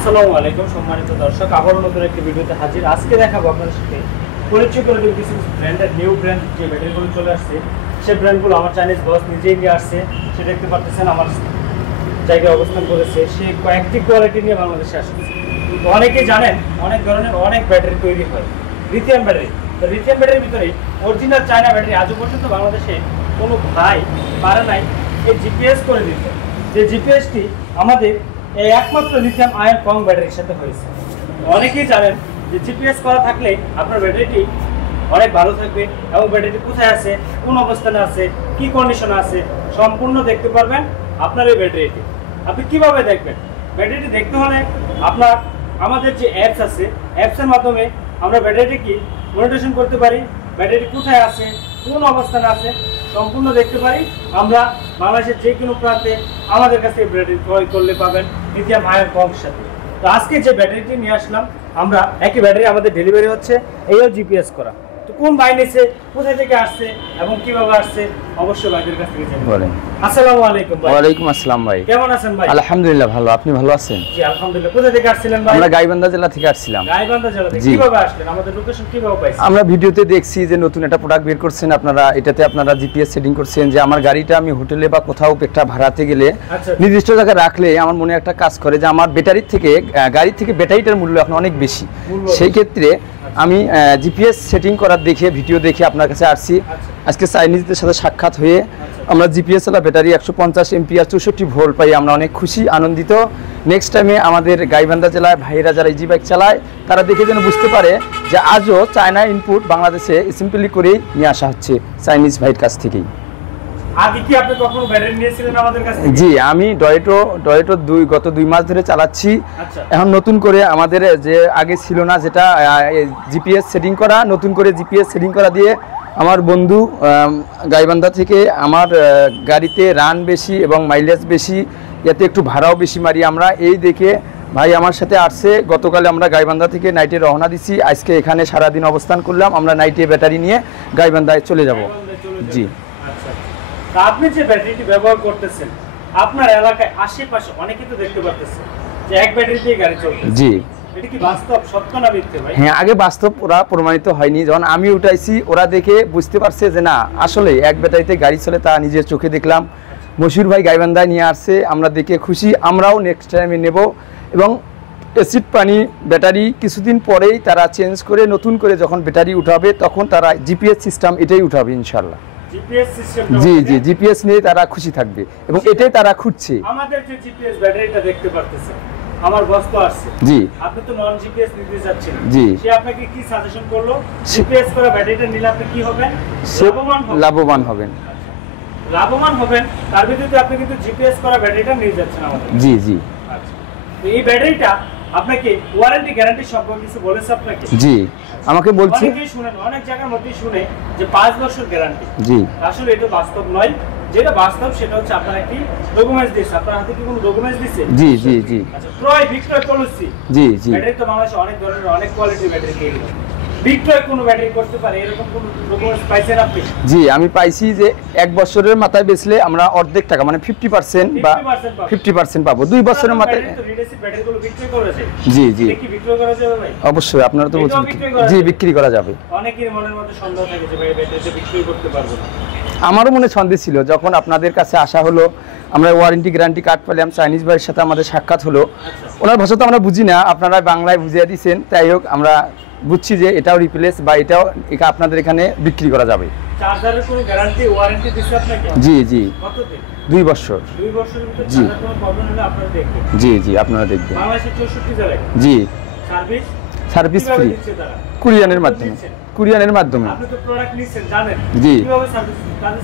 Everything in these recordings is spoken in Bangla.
আসসালামু আলাইকুম সম্মানিত দর্শক, আবারও নতুন একটি ভিডিওতে হাজির। আজকে দেখাবো আপনাদের সাথে পরিচয় করে দেবো কিছু ব্র্যান্ডের নিউ ব্র্যান্ড যে ব্যাটারিগুলো চলে আসছে, সেই ব্র্যান্ডগুলো আমার চাইনিজ বস নিজেই নিয়ে আসছে। সে দেখতে পাচ্ছেন আমার জায়গায় অবস্থান করেছে। সে কয়েকটি কোয়ালিটি নিয়ে বাংলাদেশে আসছে। তো অনেকেই জানেন অনেক ধরনের অনেক ব্যাটারি তৈরি হয়, লিথিয়াম ব্যাটারি। তো লিথিয়াম ব্যাটারির ভিতরে অরিজিনাল চায়না ব্যাটারি আজও পর্যন্ত বাংলাদেশে কোনো ভাই পারে নাই এই জিপিএস করে দিতে। যে জিপিএসটি আমাদের এই একমাত্র লিথিয়াম আয়ন কম ব্যাটারির সাথে হয়েছে। অনেকেই জানেন যে জিপিএস করা থাকলে আপনার ব্যাটারিটি অনেক ভালো থাকবে এবং ব্যাটারিটি কোথায় আছে, কোন অবস্থানে আছে, কি কন্ডিশনে আছে সম্পূর্ণ দেখতে পারবেন আপনার এই ব্যাটারিটি। আপনি কিভাবে দেখবেন? ব্যাটারিটি দেখতে হলে আপনার আমাদের যে অ্যাপস আছে, অ্যাপসের মাধ্যমে আমরা ব্যাটারিটি কি মনিটরেশন করতে পারি, ব্যাটারি কোথায় আছে, কোন অবস্থানে আছে সম্পূর্ণ দেখতে পারি। আমরা বাংলাদেশের যে কোনো প্রান্তে আমাদের কাছে ব্যাটারি ক্রয় করলে পাবেন লিথিয়াম আয়ন কমের সাথে। তো আজকে যে ব্যাটারিটি নিয়ে আসলাম আমরা, একই ব্যাটারি আমাদের ডেলিভারি হচ্ছে, এইও জিপিএস করা। তো কোন ভাই নিছে, কোথা থেকে আসছে এবং কিভাবে আসছে অবশ্যই ভাইদের কাছ থেকে জানবো। বলেন। আসসালামু আলাইকুম ভাই। ওয়ালাইকুম আসসালাম ভাই। কেমন আছেন ভাই? আলহামদুলিল্লাহ ভালো, আপনি ভালো আছেন? জি আলহামদুলিল্লাহ। কোথা থেকে আসছিলেন ভাই? আমরা গাইবান্ধা জেলা থেকে আসছিলাম। গাইবান্ধা জেলা থেকে কিভাবে আসলেন? আমাদের লোকেশন কিভাবে পাইছেন? আমরা ভিডিওতে দেখছি যে নতুন একটা প্রোডাক্ট বের করছেন আপনারা, এটাতে আপনারা জিপিএস সেটিং করছেন যে আমার গাড়িটা আমি হোটেলে বা কোথাও একটা ভাড়াতে গেলে নির্দিষ্ট জায়গায় রাখলে আমার মনে একটা কাজ করে যে আমার ব্যাটারির থেকে গাড়ির থেকে ব্যাটারিটার মূল্য এখন অনেক বেশি। সেই ক্ষেত্রে আমি জিপিএস সেটিং করার দেখে ভিডিও দেখে আপনার কাছে আসছি। আজকে চাইনিজদের সাথে সাক্ষাৎ হয়ে আমরা জিপিএস এলা ব্যাটারি 150 এমপিআর 64 ভোল্ট পাই, আমরা অনেক খুশি আনন্দিত। নেক্সট টাইমে আমাদের গাইবান্ধা জেলায় ভাইয়েরা যারা ইজি বাইক চালায় তারা দেখে যেন বুঝতে পারে যে আজও চায়না ইনপুট বাংলাদেশে সিম্পলি করেই নিয়ে আসা হচ্ছে চাইনিজ ভাইয়ের কাছ থেকেই। আগে কি আপনি কখনো ব্যাটারি নিয়েছিলেন আমাদের কাছে? জি, আমি ডয়েটো গত 2 মাস ধরে চালাচ্ছি। এখন নতুন করে আমাদের যে আগে ছিল না যেটা জিপিএস সেটিং করা, নতুন করে জিপিএস সেটিং করা দিয়ে আমার বন্ধু গাইবান্ধা থেকে আমার গাড়িতে রান বেশি এবং মাইলেজ বেশি, এতে একটু ভাড়াও বেশি মারি আমরা। এই দেখে ভাই আমার সাথে আসছে। গতকালে আমরা গাইবান্ধা থেকে নাইটে রওনা দিছি, আজকে এখানে সারাদিন অবস্থান করলাম। আমরা নাইটে ব্যাটারি নিয়ে গাইবান্ধায় চলে যাব। জি। তা আপনি যে ব্যাটারিটি ব্যবহার করতেছেন আপনার এলাকায় আশেপাশে অনেকেই তো দেখতে পাচ্ছেন যে এক ব্যাটারিতেই গাড়ি চলতেছে। জি। এটা কি বাস্তব, সত্য না মিথ্যে ভাই? হ্যাঁ, আগে বাস্তব ওরা প্রমাণিত হয়নি। যখন আমি উঠাইছি ওরা দেখে বুঝতে পারছে যে না আসলে এক ব্যাটারিতে গাড়ি চলে, তা নিজের চোখে দেখলাম। মশিউর ভাই গাইবান্ধায় নিয়ে আসছে, আমরা দেখে খুশি। আমরাও নেক্সট টাইমে নেব এবং অ্যাসিড পানি ব্যাটারি কিছুদিন পরেই তারা চেঞ্জ করে নতুন করে যখন ব্যাটারি উঠাবে তখন তারা জিপিএস সিস্টেম এটাই উঠাবে ইনশাআল্লাহ। জি জি, জিপিএস নিয়ে তারা খুশি থাকবে এবং এটাই তারা খুঁজছে। আমাদের যে জিপিএস ব্যাটারিটা দেখতে পারতেছেন, আমার বস তো আসছে। জি। আপনি তো নন জিপিএস নিতে যাচ্ছেন। জি। সে আপনাকে কি সাজেশন করলো? জিপিএস করা ব্যাটারিটা নিলে আপনি কি হবেন? লাভবান হবেন। লাভবান হবেন, তার ভিতরে আপনি কিন্তু জিপিএস করা ব্যাটারিটা নিয়ে যাচ্ছেন আমাদের। জি জি। আচ্ছা, তো এই ব্যাটারিটা আপনাকে ওয়ারেন্টি গ্যারান্টি সম্পর্কে কিছু বলেছে আপনাকে? জি, আমাকে বলছে। অনেকেই শুনেন, অনেক জায়গার মধ্যে শুনে যে 5 বছর গ্যারান্টি। জি। আসলে এটা বাস্তব নয়। যেটা বাস্তব সেটা হচ্ছে আপনার একটি ডকুমেন্টস দিয়েছে। আপনার হাতে কি কোনো ডকুমেন্টস দিয়েছে? জি জি জি। আচ্ছা, ক্রয় বিক্রয় পলিসি। জি জি। ব্যাটারি তো বাংলাদেশে অনেক ধরনের অনেক কোয়ালিটির ব্যাটারি তৈরি হয়। বিক্রয় কোনো ব্যাটারি করতে পারে এরকম কোনো ডকুমেন্টস পাইছেন আপনি? জি, আমি পাইছি যে 1 বছরের মাথায় বেচলে আমরা অর্ধেক টাকা মানে 50% বা 50% পাবো। 2 বছরের মাথায় তো রিডেসি ব্যাটারিগুলো বিক্রি করা যায়। জি জি। কি বিক্রি করা যাবে ভাই? অবশ্যই, আপনারা তো বলছেন জি বিক্রি করা যাবে। অনেকের মনের মধ্যে সন্দেহ থাকে যে ভাই ব্যাটারিটা বিক্রি করতে পারবো না। আমারও মনে সন্দেহ ছিল। যখন আপনাদের কাছে আসা হলো, আমরা ওয়ারেন্টি গ্যারান্টি কার্ড পেলাম, চাইনিজ ভাইয়ের সাথে আমাদের সাক্ষাৎ হলো। ওনার ভাষা তো আমরা বুঝি না, আপনারা বাংলায় বুঝিয়ে দিয়েছেন। তাই হোক আমরা বুঝছি যে এটাও রিপ্লেস বা এটাও আপনাদের এখানে বিক্রি করা যাবে। চার্জারের কোনো গ্যারান্টি ওয়ারেন্টি দিছে আপনাকে? জি জি। কতদিন? 2 বছর। 2 বছরের ভিতরে চার্জার কোনো প্রবলেম হলে আপনারা দেখবেন। জি জি, আপনারা দেখবেন। বাংলাদেশের 64 জেলায়। জি। সার্ভিস ফ্রি কুরিয়ানের মাধ্যমে। আপনি তো প্রোডাক্ট নিছেন জানেন। জি। কিভাবে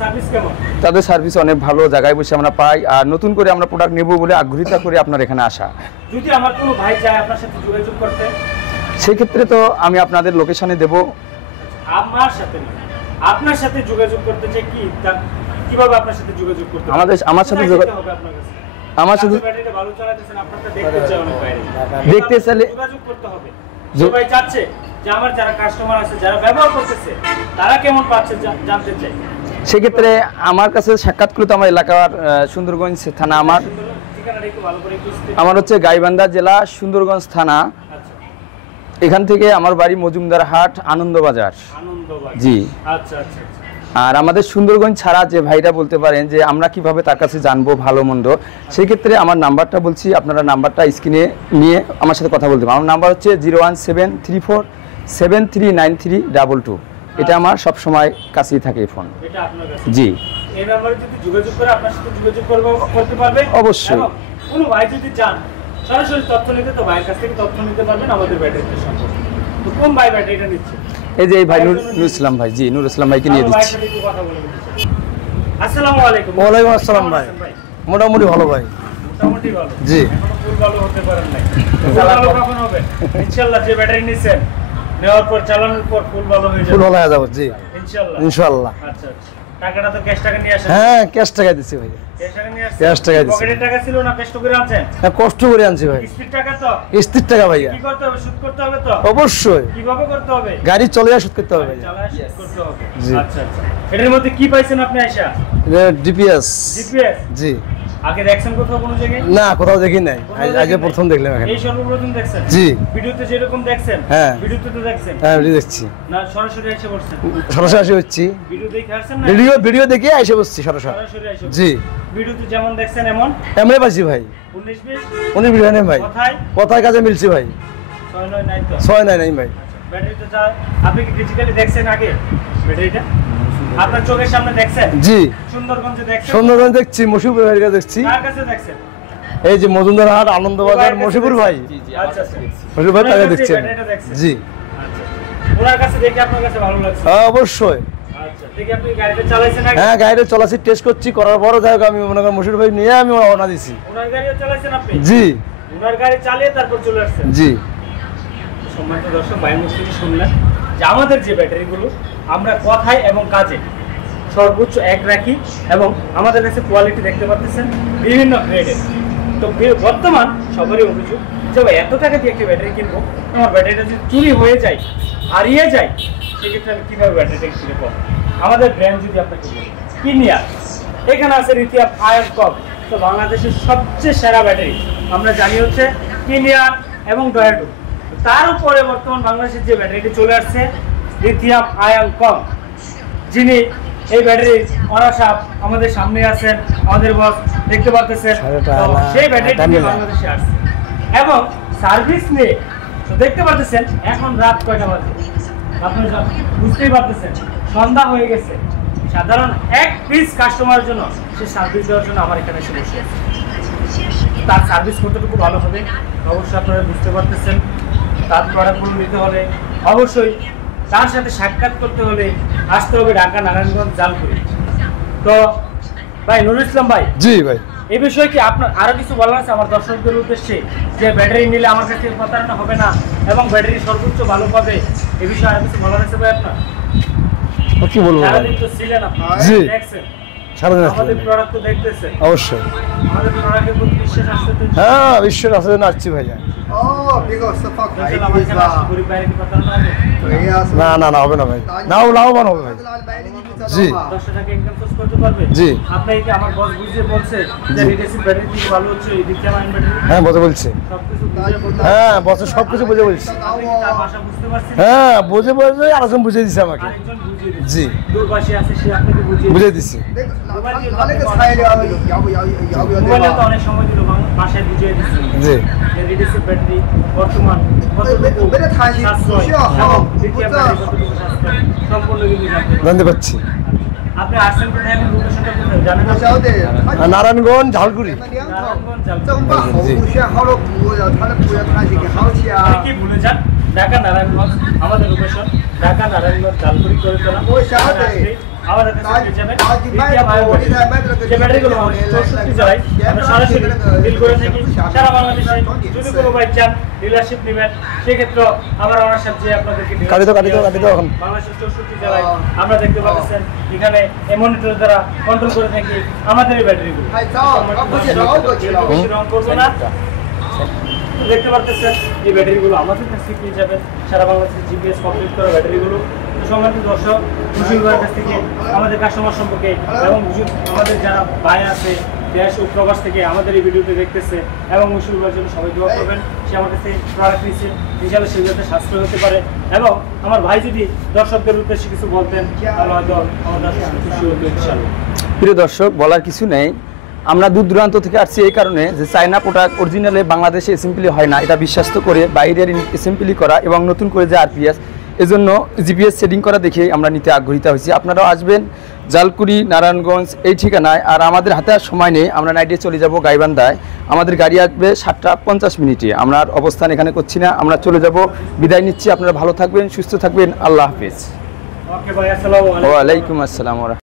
সার্ভিস কেমন? তাদের সার্ভিস অনেক ভালো, জায়গায় বসে আমরা পাই। আর নতুন করে আমরা প্রোডাক্ট নেব বলে আগ্রহিতা করে আপনার এখানে আসা। যদি আমার কোনো ভাই চায় আপনার সাথে যোগাযোগ করতে, সেই ক্ষেত্রে তো আমি আপনাদের লোকেশনে দেব। আপনার সাথে যোগাযোগ করতে চাই কিভাবে আপনার সাথে যোগাযোগ করতে হবে? আমার সাথে আমার সাথে ব্যাটারিটা ভালো চালাতেছেন, আপনারটা দেখতে চাই অনেক বাইরে। দেখতে চাইলে যোগাযোগ করতে হবে। যে ভাই চাচ্ছে যে আমার যারা কাস্টমার আছে যারা ব্যবহার করতেছে তারা কেমন পাচ্ছে জানতে চাই। সেক্ষেত্রে আমার কাছে সাক্ষাৎ করলে তো আমার এলাকার সুন্দরগঞ্জ থানা আমার ঠিকানাটা একটু ভালো করে একটু আমার হচ্ছে গাইবান্ধা জেলা সুন্দরগঞ্জ থানা। আচ্ছা, এখান থেকে আমার বাড়ি মজুমদার হাট আনন্দবাজার। আনন্দবাজার। জি। আচ্ছা আচ্ছা আচ্ছা। আর আমাদের সুন্দরগঞ্জ ছাড়া যে ভাইরা বলতে পারেন যে আমরা কিভাবে তার কাছে জানবো ভালো মন্দ, সেই ক্ষেত্রে আমার নাম্বারটা বলছি, আপনারা নাম্বারটা স্ক্রিনে নিয়ে আমার সাথে কথা বলতে পারেন। আমার নাম্বার হচ্ছে 01734739322। এটা আমার সব সময় কাছেই থাকে এই ফোন। এটা আপনার কাছে। জি। এই নাম্বারে যদি যোগাযোগ করে আপনার সাথে যোগাযোগ করতে পারবেন অবশ্যই। এবং কোনো ভাই যদি চান সরাসরি তথ্য নিতে, তো ভাইয়ের কাছ থেকে তথ্য নিতে পারবেন আমাদের ব্যাটারিটা সম্পর্কে। তো কোন ভাই ব্যাটারিটা নিচ্ছে? এই যে এই ভাই নুর ইসলাম ভাই। জি, নুর ইসলাম ভাইকে নিয়ে দিচ্ছি। আসসালামু আলাইকুম। ওয়ালাইকুম আসসালাম ভাই। মোটামুটি ভালো ভাই। মোটামুটি ভালো। জি। এখনো ফুল ভালো হতে পারেন নাই। ফুল ভালো কখন হবে? ইনশাআল্লাহ যে ব্যাটারি নিছেন নেওয়ার পর চালানোর পর ফুল ভালো হয়ে যাবে। ফুল ভালো হয়ে যাবে। জি ইনশাআল্লাহ। ইনশাআল্লাহ। আচ্ছা আচ্ছা। টাকাটা তো ক্যাশ টাকা নিয়ে আসেন। হ্যাঁ, ক্যাশ টাকা দিছি ভাই। ক্যাশ টাকা নিয়ে আসেন। ক্যাশ টাকা দিছি। পকেটে টাকা ছিল না, কষ্ট করে আনছেন? হ্যাঁ, কষ্ট করে আনছি ভাই। কিস্তির টাকা তো? কিস্তির টাকা ভাইয়া। কি করতে হবে? সুদ করতে হবে তো? অবশ্যই। কিভাবে করতে হবে? গাড়ি চলে আসতে করতে হবে ভাইয়া। চালায় সুদ করতে হবে। জি। আচ্ছা আচ্ছা। এটার মধ্যে কি পাইছেন আপনি আয়শা? ডিপিএস। জিপিএস? জি। আগে দেখছেন কোথাও কোনো জায়গায়? না, কোথাও দেখি নাই, কোথাও দেখেন আগে নাই? প্রথম দেখলাম এখানে। এই সর্বপ্রথম দেখছেন? জি। ভিডিওতে যেরকম দেখছেন? হ্যাঁ। ভিডিওতে তো দেখছেন? হ্যাঁ, ভিডিও দেখছি। না সরাসরি এসে বসছেন? সরাসরি হচ্ছি। ভিডিও দেখে আসছেন না? ভিডিও দেখে এসে বসছি সরাসরি। সরাসরি এসে জি। ভিডিওতে যেমন দেখছেন এমন এমনি পাইছি ভাই। 19-20 উনি ভিডিও নেই ভাই। কোথায়? কথায় কাজে মিলছি ভাই। 6-9 নাই তো? 6 নাই ভাই। ব্যাটারিটা যা আপনি কি ফিজিক্যালি দেখছেন আগে ব্যাটারিটা? আপনার চোখের সামনে দেখছেন? জি। সুন্দরগঞ্জে দেখছেন? সুন্দরগঞ্জ দেখছি, মশিপুর ভাইয়ের কাছে দেখছি। কার কাছে দেখছেন? এই যে মজুমদার হাট আনন্দবাজার মশিপুর ভাই। আচ্ছা আচ্ছা। মশিপুর ভাই তাকে দেখছেন। ব্যাটারিটা দেখছেন? জি। আচ্ছা। ওনার কাছে দেখে আপনার কাছে ভালো লাগছে? হ্যাঁ, অবশ্যই। আচ্ছা। দেখি আপনি গাড়িটা চালাইছেন আগে? হ্যাঁ, গাড়িটা চলাচ্ছি, টেস্ট করছি, করার পরও যাই হোক আমি মনে করেন মশিপুর ভাই নিয়ে আমি রওনা দিছি। ওনার গাড়িও চালাইছেন আপনি? জি। ওনার গাড়ি চালিয়ে তারপর চলে আসছেন? জি। সম্মানিত দর্শক, ভাই মুখ থেকে শুনলেন যে আমাদের যে ব্যাটারিগুলো আমরা কথায় এবং কাজে সর্বোচ্চ এক রাখি এবং আমাদের কাছে কোয়ালিটি দেখতে পাচ্ছেন বিভিন্ন গ্রেডের। তো বর্তমান সবারই অভিযোগ যে ভাই এত টাকা দিয়ে একটি ব্যাটারি কিনবো, আমার ব্যাটারিটা যদি চুরি হয়ে যায়, হারিয়ে যায়, সেক্ষেত্রে আমি কীভাবে ব্যাটারিটা কিনে পাবো? আমাদের ব্র্যান্ড যদি আপনাকে বলি কিনিয়ার, এখানে আছে লিথিয়াম আয়ন কম। তো বাংলাদেশের সবচেয়ে সেরা ব্যাটারি আমরা জানি হচ্ছে কিনিয়ার এবং ডয়াডো। তার উপরে বর্তমান বাংলাদেশের যে ব্যাটারিটি চলে আসছে লিথিয়াম আয়ন কম, যিনি এই ব্যাটারি অনাসাপ আমাদের সামনে আছেন, আমাদের বস দেখতে পাচ্ছেন। সেই ব্যাটারিটি বাংলাদেশে আসছে এবং সার্ভিস নিয়ে তো দেখতে পাচ্ছেন। এখন রাত কয়টা বাজে আপনারা বুঝতেই পারতেছেন, সন্ধ্যা হয়ে গেছে। সাধারণ এক পিস কাস্টমারের জন্য সে সার্ভিস দেওয়ার জন্য আমার এখানে এসে বসে আছে। তার সার্ভিস কতটুকু ভালো হবে অবশ্যই আপনারা বুঝতে পারতেছেন। তার প্রোডাক্টগুলো নিতে হলে অবশ্যই তার সাথে সাক্ষাৎ করতে হলে আসতে হবে ঢাকা নারায়ণগঞ্জ জালকুড়ি। তো ভাই নুরুল ইসলাম ভাই, জি ভাই, এই বিষয়ে কি আপনার আরো কিছু বলার আছে আমার দর্শকদের উদ্দেশ্যে, যে ব্যাটারি নিলে আমার কাছে প্রতারণা হবে না এবং ব্যাটারি সর্বোচ্চ ভালো পাবে, এই বিষয়ে আরো কিছু বলার আছে ভাই আপনার? কি বলবো ভাই? সারাদিন তো ছিলেন আপনারা, জি। দেখছেন সারাদিন আমাদের প্রোডাক্ট তো দেখতেছেন, অবশ্যই। আমাদের প্রোডাক্টের প্রতি বিশ্বাস আসছে তো? হ্যাঁ, বিশ্বের আসলে আসছি ভাইয়া। না না না, হবে না ভাই, নাও লাভবান হবে ভাই। জি। 10 টাকা ইনকাম সোর্স করতে পারবে? জি। আপনাকে কি আমার বস বুঝিয়ে বলছে যে জি। রিডেসিভ ব্যাটারি থেকে ভালো হচ্ছে লিথিয়াম আয়ন ব্যাটারি? হ্যাঁ, বলতে বলছে। সবকিছু বুঝিয়ে বলতে? হ্যাঁ, বছর সবকিছু বুঝে বলছি। আপনি কি তার ভাষা বুঝতে পারছেন? হ্যাঁ, বুঝে বলছে, আরেকজন বুঝিয়ে দিছে আমাকে। আরেকজন বুঝিয়ে দিচ্ছে। জি। দূরপাশে আছে সে আপনাকে বুঝিয়ে বুঝিয়ে দিছে। মোবাইলে তো অনেক সময় দিল, ভাষায় বুঝিয়ে দিচ্ছে জি। রিডেসিভ ব্যাটারি বর্তমান কতটুকু সাশ্রয় এবং লিথিয়াম ব্যাটারি কতটুকু সাশ্রয় সম্পূর্ণ কিন্তু জানতে পারছি। আপনি আসছেন কোথায়, এখন লোকেশনটা কোথায় জানেন? নারায়ণগঞ্জ ঝালকুড়ি। নারায়ণগঞ্জ জালকুড়ি। 正把后路选好了路，他的路要看这个好起啊。 অনেকেই ভুলে যান ঢাকা নারায়ণগঞ্জ আমাদের লোকেশন, ঢাকা নারায়ণগঞ্জ জালকুড়ি করে তোলা। আমাদের কাছে পেয়ে যাবেন লিথিয়াম আয়ন ব্যাটারি। যে ব্যাটারিগুলো আমাদের 64 জেলায় আমরা সরাসরি ডিল করে থাকি সারা বাংলাদেশে। যদি কোনো ভাই চান ডিলারশিপ নেবেন, সেক্ষেত্রে আমার অনার্স যে আপনাদেরকে কাটি দাও এখন। বাংলাদেশের 64 জেলায় আমরা দেখতে পাচ্ছেন এখানে এই মনিটর দ্বারা কন্ট্রোল করে থাকি আমাদের এই ব্যাটারিগুলো। বেশি রং করবো না। দেখতে পারতেছেন এই ব্যাটারিগুলো আমাদের কাছ থেকে পেয়ে যাবেন, সারা বাংলাদেশের জিপিএস কমপ্লিট করা ব্যাটারিগুলো। তো সম্মানিত দর্শক, মুশির ভাইয়ের কাছ থেকে আমাদের কাস্টমার সম্পর্কে এবং আমাদের যারা ভাই আছে দেশ ও প্রবাস থেকে আমাদের এই ভিডিওতে দেখতেছে এবং মুশফিক ভাইয়ের জন্য সবাই দোয়া করবেন। সে আমার কাছে প্রোডাক্ট নিচ্ছে, ইনশাআল্লাহ সে যাতে সাশ্রয় হতে পারে। এবং আমার ভাই যদি দর্শকদের উদ্দেশ্যে কিছু বলতেন তাহলে হয়তো আমার দর্শক খুশি হতো ইনশাআল্লাহ। প্রিয় দর্শক, বলার কিছু নেই। আমরা দূর দূরান্ত থেকে আসছি এই কারণে যে চায়না প্রোডাক্ট অরিজিনালে বাংলাদেশে অ্যাসেম্বলি হয় না, এটা বিশ্বাস করে বাইরের অ্যাসেম্বলি করা এবং নতুন করে যে আরপিএস, এজন্য জিপিএস সেটিং করা দেখে আমরা নিতে আগ্রহীতা হয়েছি। আপনারাও আসবেন জালকুড়ি, নারায়ণগঞ্জ এই ঠিকানায়। আর আমাদের হাতে আর সময় নেই, আমরা নাইটে চলে যাব গাইবান্ধায়। আমাদের গাড়ি আসবে 7:50 আমরা আর অবস্থান এখানে করছি না, আমরা চলে যাব। বিদায় নিচ্ছি, আপনারা ভালো থাকবেন, সুস্থ থাকবেন, আল্লাহ হাফেজ। ওকে ভাই, আসসালামু আলাইকুম। ওয়ালাইকুম আসসালাম।